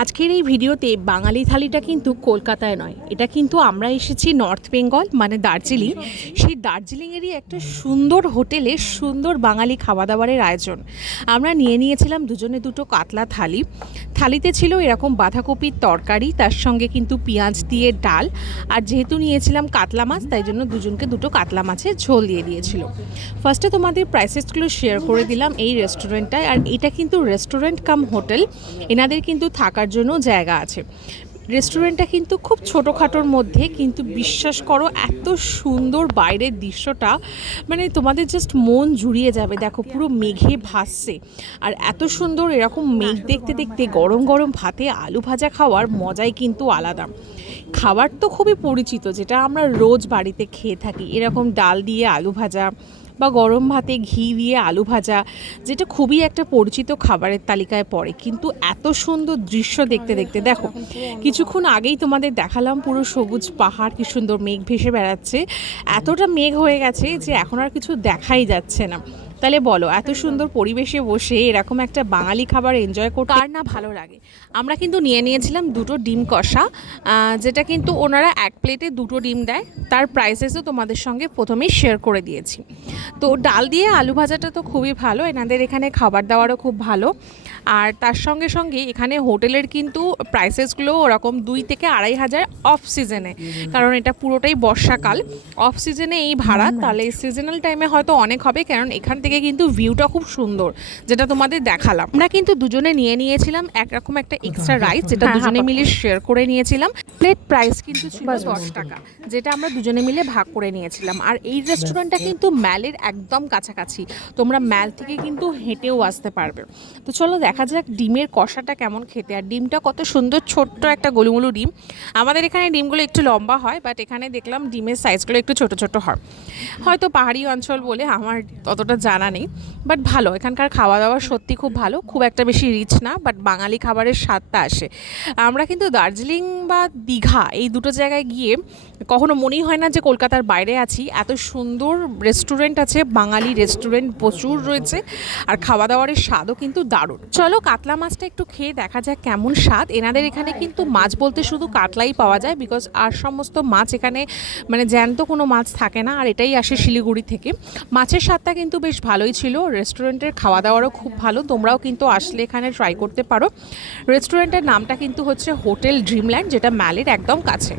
আজকের এই ভিডিওতে বাঙালি থালিটা কিন্তু কলকাতায় নয়, এটা কিন্তু আমরা এসেছি নর্থ বেঙ্গল মানে দার্জিলিং। সেই দার্জিলিংয়েরই একটা সুন্দর হোটেলে সুন্দর বাঙালি খাওয়া দাওয়ারের আয়োজন। আমরা নিয়েছিলাম দুজনে দুটো কাতলা থালি। থালিতে ছিল এরকম বাঁধাকপির তরকারি, তার সঙ্গে কিন্তু পেঁয়াজ দিয়ে ডাল, আর যেহেতু নিয়েছিলাম কাতলা মাছ তাই জন্য দুজনকে দুটো কাতলা মাছের ঝোল দিয়ে দিয়েছিল। ফার্স্টে তোমাদের প্রাইসেসগুলো শেয়ার করে দিলাম এই রেস্টুরেন্টটায়। আর এটা কিন্তু রেস্টুরেন্ট কাম হোটেল, এনাদের কিন্তু থাকার জন্য জায়গা আছে। রেস্টুরেন্টটা কিন্তু খুব ছোটোখাটোর মধ্যে, কিন্তু বিশ্বাস করো এত সুন্দর বাইরের দৃশ্যটা, মানে তোমাদের জাস্ট মন জুড়িয়ে যাবে। দেখো পুরো মেঘে ভাসছে, আর এত সুন্দর এরকম মেঘ দেখতে দেখতে গরম গরম ভাতে আলু ভাজা খাওয়ার মজাই কিন্তু আলাদা। খাবার তো খুবই পরিচিত, যেটা আমরা রোজ বাড়িতে খেয়ে থাকি, এরকম ডাল দিয়ে আলু ভাজা বা গরম ভাতে ঘি দিয়ে আলু ভাজা, যেটা খুবই একটা পরিচিত খাবারের তালিকায় পড়ে। কিন্তু এত সুন্দর দৃশ্য দেখতে দেখতে দেখো কিছুক্ষণ আগেই তোমাদের দেখালাম পুরো সবুজ পাহাড়, কি সুন্দর মেঘ ভেসে বেড়াচ্ছে। এতটা মেঘ হয়ে গেছে যে এখন আর কিছু দেখাই যাচ্ছে না। তাহলে বলো, এত সুন্দর পরিবেশে বসে এরকম একটা বাঙালি খাবার এনজয় করতে কার না ভালো লাগে। আমরা কিন্তু নিয়েছিলাম দুটো ডিম কষা, যেটা কিন্তু ওনারা এক প্লেটে দুটো ডিম দেয়। তার প্রাইসেসও তোমাদের সঙ্গে প্রথমেই শেয়ার করে দিয়েছি। তো ডাল দিয়ে আলু ভাজাটা তো খুবই ভালো, এনাদের এখানে খাবার দাবারও খুব ভালো। আর তার সঙ্গে সঙ্গে এখানে হোটেলের কিন্তু প্রাইসেসগুলো ওরকম 2 থেকে 2,500 অফ সিজনে, কারণ এটা পুরোটাই বর্ষাকাল। অফ সিজনে এই ভাড়া, তাহলে সিজনাল টাইমে হয়তো অনেক হবে, কারণ এখান থেকে কিন্তু ভিউটা খুব সুন্দর, যেটা তোমাদের দেখালাম। আমরা কিন্তু দুজনে নিয়েছিলাম একরকম একটা এক্সট্রা রাইস, যেটা দুজনে মিলে শেয়ার করে নিয়েছিলাম। প্লেট প্রাইস কিন্তু ছিল 10 টাকা, যেটা আমরা দুজনে মিলে ভাগ করে নিয়েছিলাম। আর এই রেস্টুরেন্টটা কিন্তু ম্যালের একদম কাছাকাছি, তোমরা ম্যাল থেকে কিন্তু হেঁটেও আসতে পারবে। তো চলো দেখা যাক ডিমের কষাটা কেমন খেতে। আর ডিমটা কত সুন্দর, ছোট্ট একটা গোলুমুলু ডিম। আমাদের এখানে ডিমগুলো একটু লম্বা হয়, বাট এখানে দেখলাম ডিমের সাইজগুলো একটু ছোট ছোট হয়, হয়তো পাহাড়ি অঞ্চল বলে, আমার ততটা জানা নেই। বাট ভালো, এখানকার খাওয়া দাওয়া সত্যি খুব ভালো, খুব একটা বেশি রিচ না, বাট বাঙালি খাবারের স্বাদটা আসে। আমরা কিন্তু দার্জিলিং বা দীঘা এই দুটো জায়গায় গিয়ে কখনো মনেই হয় না যে কলকাতার বাইরে আছি। এত সুন্দর রেস্টুরেন্ট আছে, বাঙালি রেস্টুরেন্ট প্রচুর রয়েছে, আর খাওয়া দাওয়ারের স্বাদও কিন্তু দারুণ। চলো কাতলা মাছটা একটু খেয়ে দেখা যাক কেমন স্বাদ। এনাদের এখানে কিন্তু মাছ বলতে শুধু কাতলাই পাওয়া যায়, বিকজ আর সমস্ত মাছ এখানে মানে জ্যান্ত কোনো মাছ থাকে না, আর এটাই আসে শিলিগুড়ি থেকে। মাছের স্বাদটা কিন্তু বেশ ভালোই ছিল, রেস্টুরেন্টের খাওয়া দাওয়ারও খুব ভালো। তোমরাও কিন্তু আসলে এখানে ট্রাই করতে পারো। রেস্টুরেন্টের নামটা কিন্তু হচ্ছে হোটেল ড্রিমল্যান্ড, যেটা ম্যালের একদম কাছে।